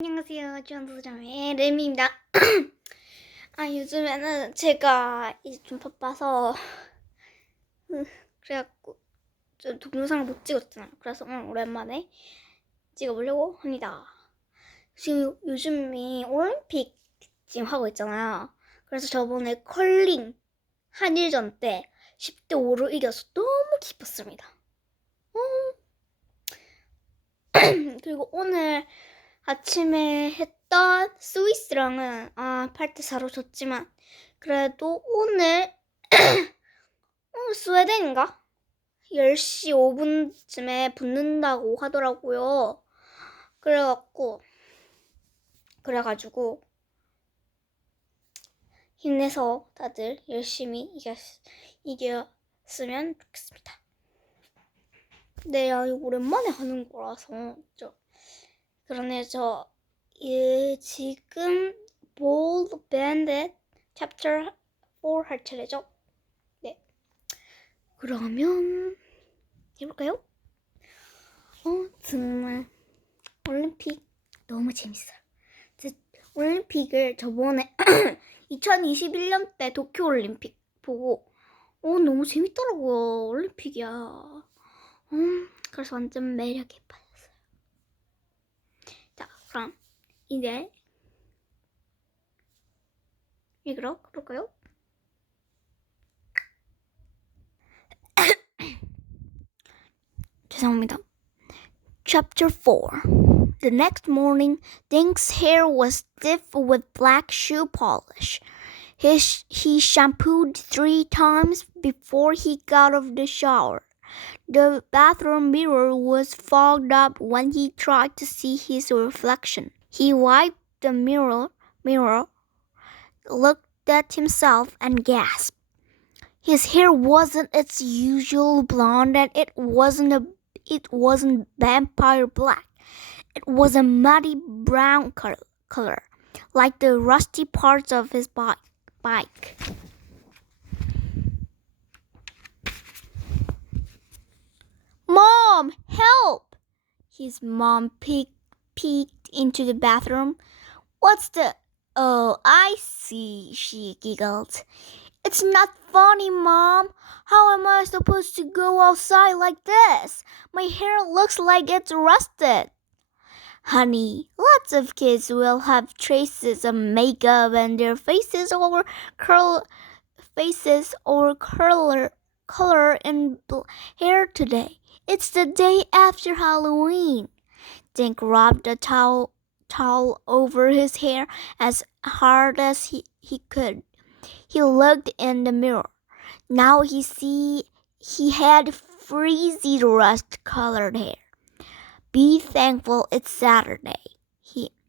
안녕하세요. 주원도장의 램입니다. 요즘에는 제가 이제 좀 바빠서 그래갖고 좀 동영상을 못 찍었잖아요. 그래서 오늘 오랜만에 찍어보려고 합니다. 지금 요즘이 올림픽 지금 하고 있잖아요. 그래서 저번에 컬링 한일전 때 10대 5로 이겨서 너무 기뻤습니다. 그리고 오늘 아침에 했던 스위스랑은 8대 4로 졌지만 그래도 오늘 스웨덴인가? 10시 5분쯤에 붙는다고 하더라고요. 그래가지고 힘내서 다들 열심히 이겼으면 좋겠습니다. 네, 이거 오랜만에 하는 거라서 그러네. 지금 bandit chapter 4 할 차례죠. 네, 그러면 해볼까요? 정말 올림픽 너무 재밌어요. 올림픽을 저번에 2021년 때 도쿄 올림픽 보고 너무 재밌더라고요. 올림픽이야. 그래서 완전 매력에 빠졌어요. 자, 그럼 이제 읽으러 가볼까요? 죄송합니다. Chapter 4. The next morning, Dink's hair was stiff with black shoe polish. He shampooed 3 times before he got out of the shower. The bathroom mirror was fogged up when he tried to see his reflection. He wiped the mirror, looked at himself, and gasped. His hair wasn't its usual blonde, and it wasn't vampire black. It was a muddy brown color, like the rusty parts of his bike. Mom, help! His mom peeked into the bathroom. What's the... Oh, I see, she giggled. It's not funny, Mom. How am I supposed to go outside like this? My hair looks like it's rusted. Honey, lots of kids will have traces of makeup and their faces or color in hair today. It's the day after Halloween. Dink rubbed a towel over his hair as hard as he could. He looked in the mirror. Now he had frizzy rust-colored hair. Be thankful it's Saturday.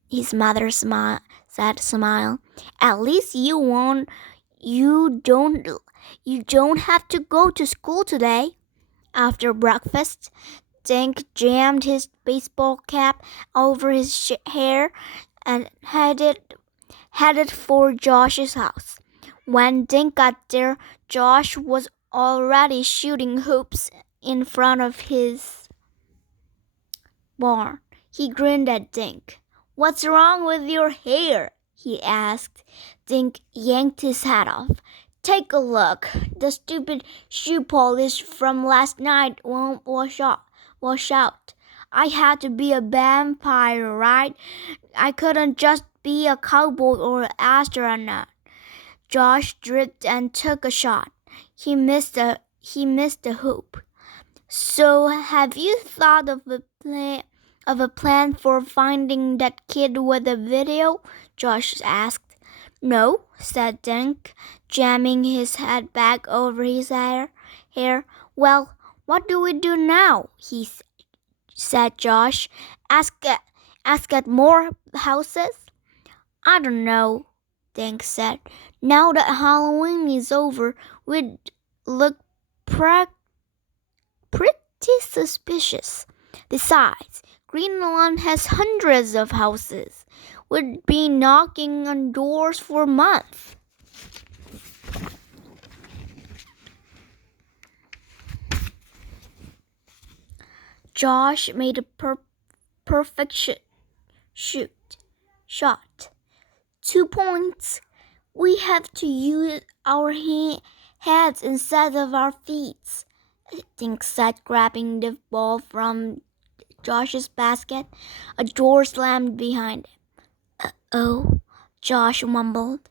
His mother said, smile. At least you don't have to go to school today. After breakfast, Dink jammed his baseball cap over his hair and headed for Josh's house. When Dink got there, Josh was already shooting hoops in front of his barn. He grinned at Dink. What's wrong with your hair? He asked. Dink yanked his hat off. Take a look. The stupid shoe polish from last night won't wash out. I had to be a vampire, right? I couldn't just be a cowboy or an astronaut. Josh dripped and took a shot. He missed the hoop. So, have you thought of a plan for finding that kid with the video? Josh asked. No, said Dink, jamming his head back over his hair. Well, what do we do now? Said Josh. Ask at more houses? I don't know, Dink said. Now that Halloween is over, we'd look pretty suspicious. Besides, Greenland has hundreds of houses. We'd be knocking on doors for months. Josh made a perfect shoot. shot. 2 points. We have to use our heads instead of our feet, Dink said, grabbing the ball from Josh's basket. A door slammed behind him. Oh, Josh mumbled.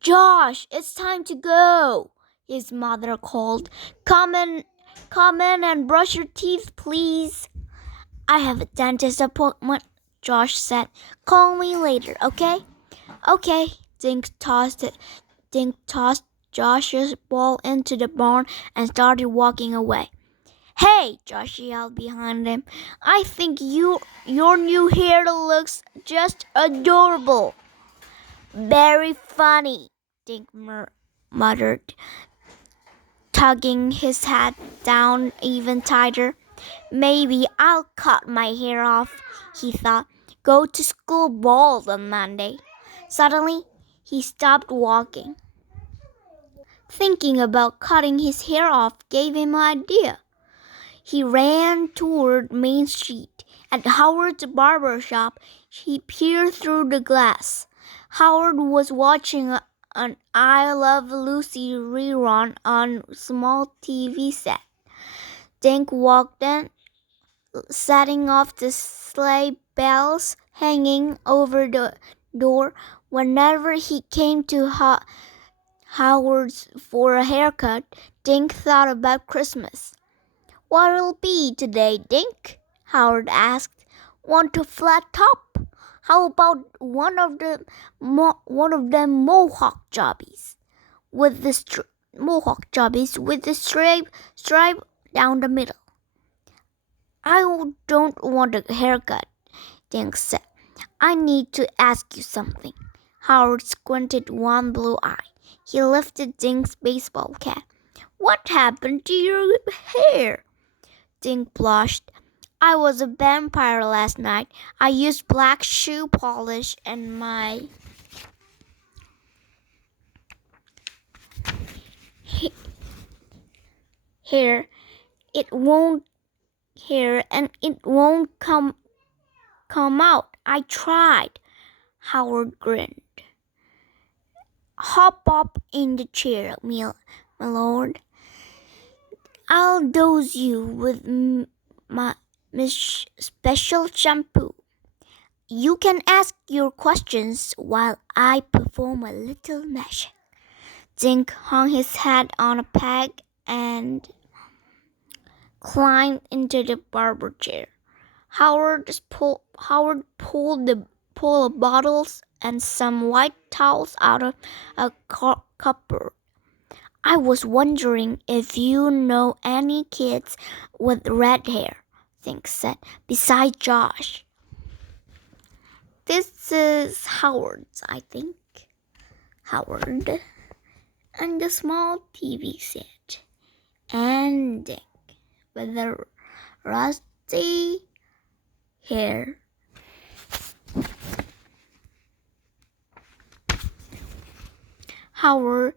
Josh, it's time to go, his mother called. Come in and brush your teeth, please. I have a dentist appointment, Josh said. Call me later, okay? Okay, Dink tossed Josh's ball into the barn and started walking away. Hey, Josh yelled behind him. I think your new hair looks just adorable. Very funny, Dink muttered, tugging his hat down even tighter. Maybe I'll cut my hair off, he thought. Go to school bald on Monday. Suddenly, he stopped walking. Thinking about cutting his hair off gave him an idea. He ran toward Main Street. At Howard's barber shop, he peered through the glass. Howard was watching an I Love Lucy rerun on a small TV set. Dink walked in, setting off the sleigh bells hanging over the door. Whenever he came to Howard's for a haircut, Dink thought about Christmas. What'll it be today, Dink? Howard asked. Want a flat top? How about one of them mohawk jobbies with the stripe down the middle? I don't want a haircut, Dink said. I need to ask you something. Howard squinted one blue eye. He lifted Dink's baseball cap. What happened to your hair? Dink blushed. I was a vampire last night. I used black shoe polish and my hair. It won't come out. I tried. Howard grinned. Hop up in the chair, my lord. I'll dose you with my special shampoo. You can ask your questions while I perform a little magic. Dink hung his head on a peg and climbed into the barber chair. Howard pulled the bottles and some white towels out of a cupboard. I was wondering if you know any kids with red hair, Dink said, besides Josh. This is Howard's, I think. Howard and the small TV set. And Dink with the rusty hair. Howard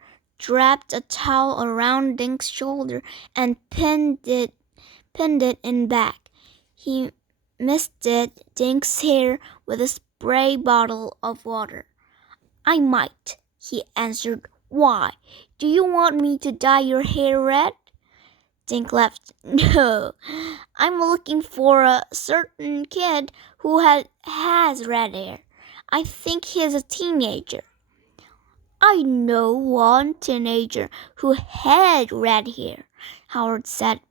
wrapped a towel around Dink's shoulder and pinned it in back. He misted Dink's hair with a spray bottle of water. I might, he answered. Why? Do you want me to dye your hair red? Dink laughed. No, I'm looking for a certain kid who has red hair. I think he's a teenager. I know one teenager who had red hair, Howard said,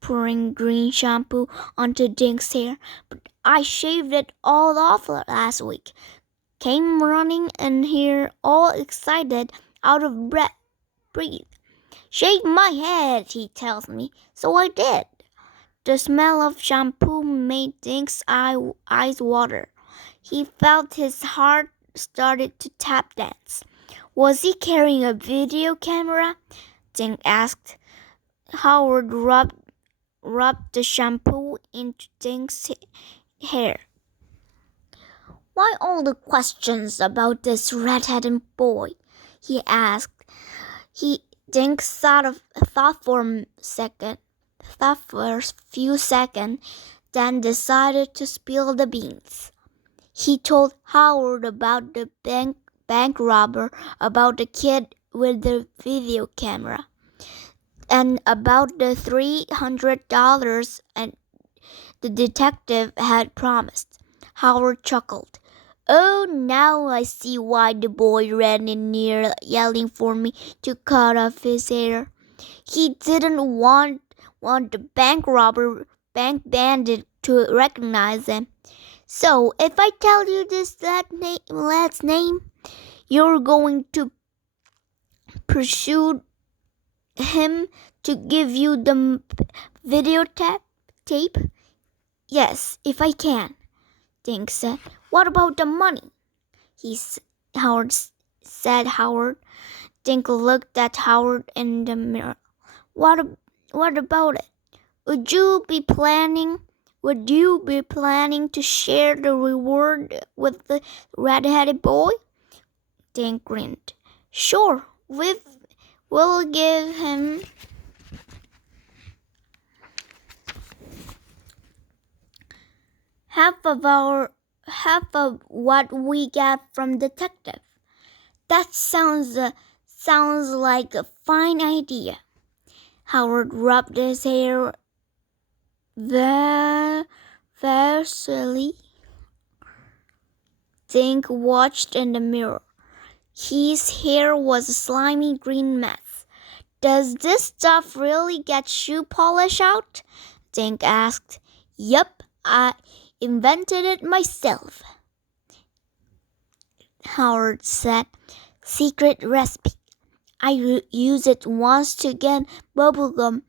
pouring green shampoo onto Dink's hair. But I shaved it all off last week. Came running in here all excited, out of breath. Shave my head, he tells me. So I did. The smell of shampoo made Dink's eyes water. He felt his heart started to tap dance. Was he carrying a video camera? Dink asked. Howard rubbed the shampoo into Dink's hair. Why all the questions about this red-headed boy? He asked. Dink thought for a few seconds, then decided to spill the beans. He told Howard about the bank robber, about the kid with the video camera, and about the $300 and the detective had promised. Howard chuckled. Oh, now I see why the boy ran in here yelling for me to cut off his hair. He didn't want the bank bandit to recognize him. So, if I tell you this lad's name, you're going to pursue him to give you the tape? Yes, if I can, Dink said. What about the money? Howard said. Dink looked at Howard in the mirror. What about it? Would you be planning to share the reward with the red-headed boy? Dink grinned. Sure, we'll give him half of what we get from detective. That sounds like a fine idea. Howard rubbed his hair vigorously. Dink watched in the mirror. His hair was a slimy green mess. Does this stuff really get shoe polish out? Dink asked. Yup, I invented it myself, Howard said. Secret recipe. I used it once to get bubblegum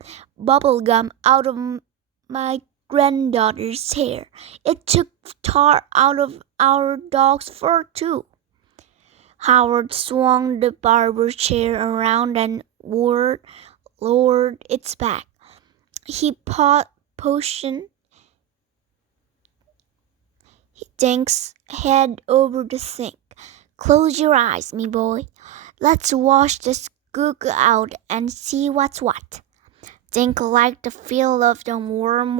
out of my granddaughter's hair. It took tar out of our dog's fur too. Howard swung the barber chair around and lowered its back. He positioned Dink's head over the sink. Close your eyes, me boy. Let's wash this gook out and see what's what. Dink liked the feel of the warm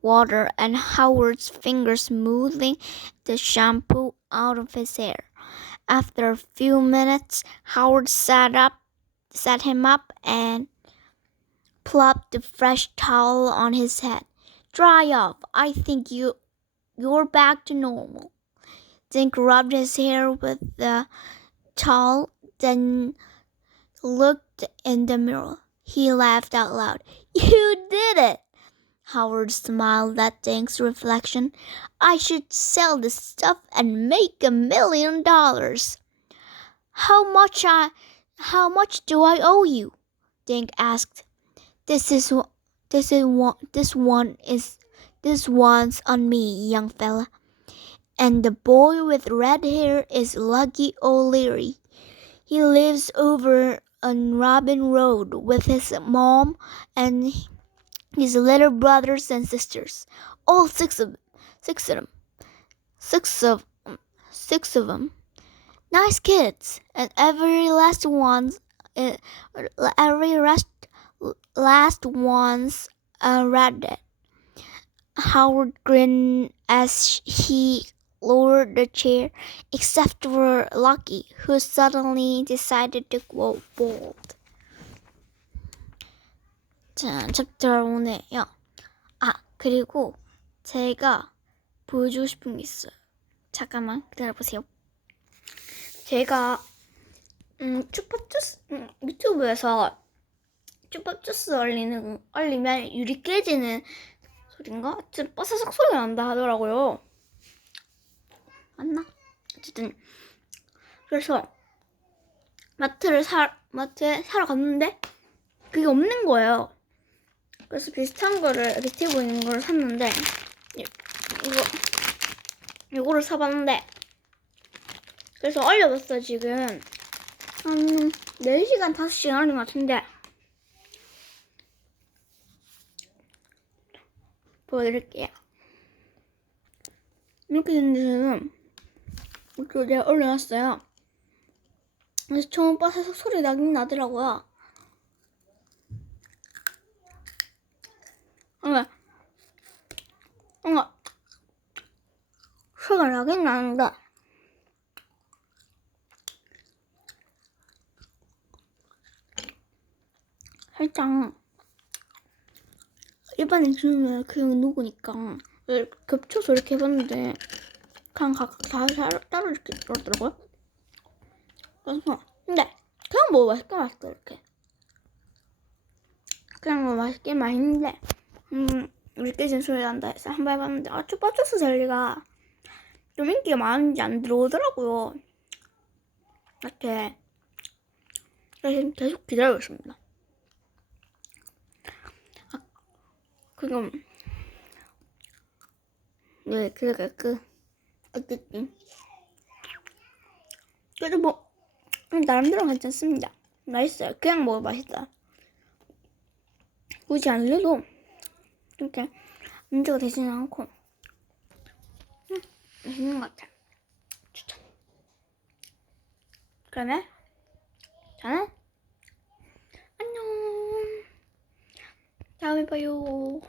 water and Howard's fingers smoothing the shampoo out of his hair. After a few minutes, Howard sat him up and plopped the fresh towel on his head. Dry off. I think you're back to normal. Dink rubbed his hair with the towel, then looked in the mirror. He laughed out loud. You did it! Howard smiled at Dink's reflection. I should sell this stuff and make $1 million. How much do I owe you? Dink asked. This one's on me, young fella. And the boy with red hair is Lucky O'Leary. He lives over on Robin Road with his mom and his little brothers and sisters. All six of them. Nice kids, and every last one's a redhead. Howard grinned as he lowered the chair, except for Lucky, who suddenly decided to go bald. 자, chapter 5네요. 그리고 제가 보여주고 싶은 게 있어요. 잠깐만 기다려보세요. 제가 유튜브에서 쭈밥주스 얼리면 유리 깨지는 소린가? 좀 빠사삭 소리가 난다 하더라고요. 맞나? 어쨌든 그래서 마트에 사러 갔는데 그게 없는 거예요. 그래서 비슷해 보이는 거를 샀는데 이거를 사봤는데 그래서 얼려봤어요. 지금 한 4시간 5시간 얼린 것 같은데 보여드릴게요. 이렇게 된 데는 이렇게 내가 올려놨어요. 그래서 처음 빠사삭 소리 나긴 나더라고요. 뭔가 차가 나긴 나는데 살짝 일반 냉수는 그냥 녹으니까 겹쳐서 이렇게 해봤는데 그냥 각각 다 따로 이렇게 들어있더라고요. 그래서 근데 그냥 뭐 맛있게 맛있어 이렇게. 그냥 뭐 맛있게 맛있는데 느껴진 소리 난다 해서 한번 해봤는데 초밥초스 젤리가 좀 인기가 많은지 안 들어오더라고요. 이렇게 그래서 계속 기다리고 있습니다. 그럼 네 그러니까 어쨌든 그래도 뭐 나름대로 괜찮습니다. 맛있어요. 그냥 먹어도 맛있다. 굳이 안 넣어도 이렇게 문제가 되지는 않고 맛있는 것 같아요. 추천. 그러면 저는 안녕. 다음에 봐요.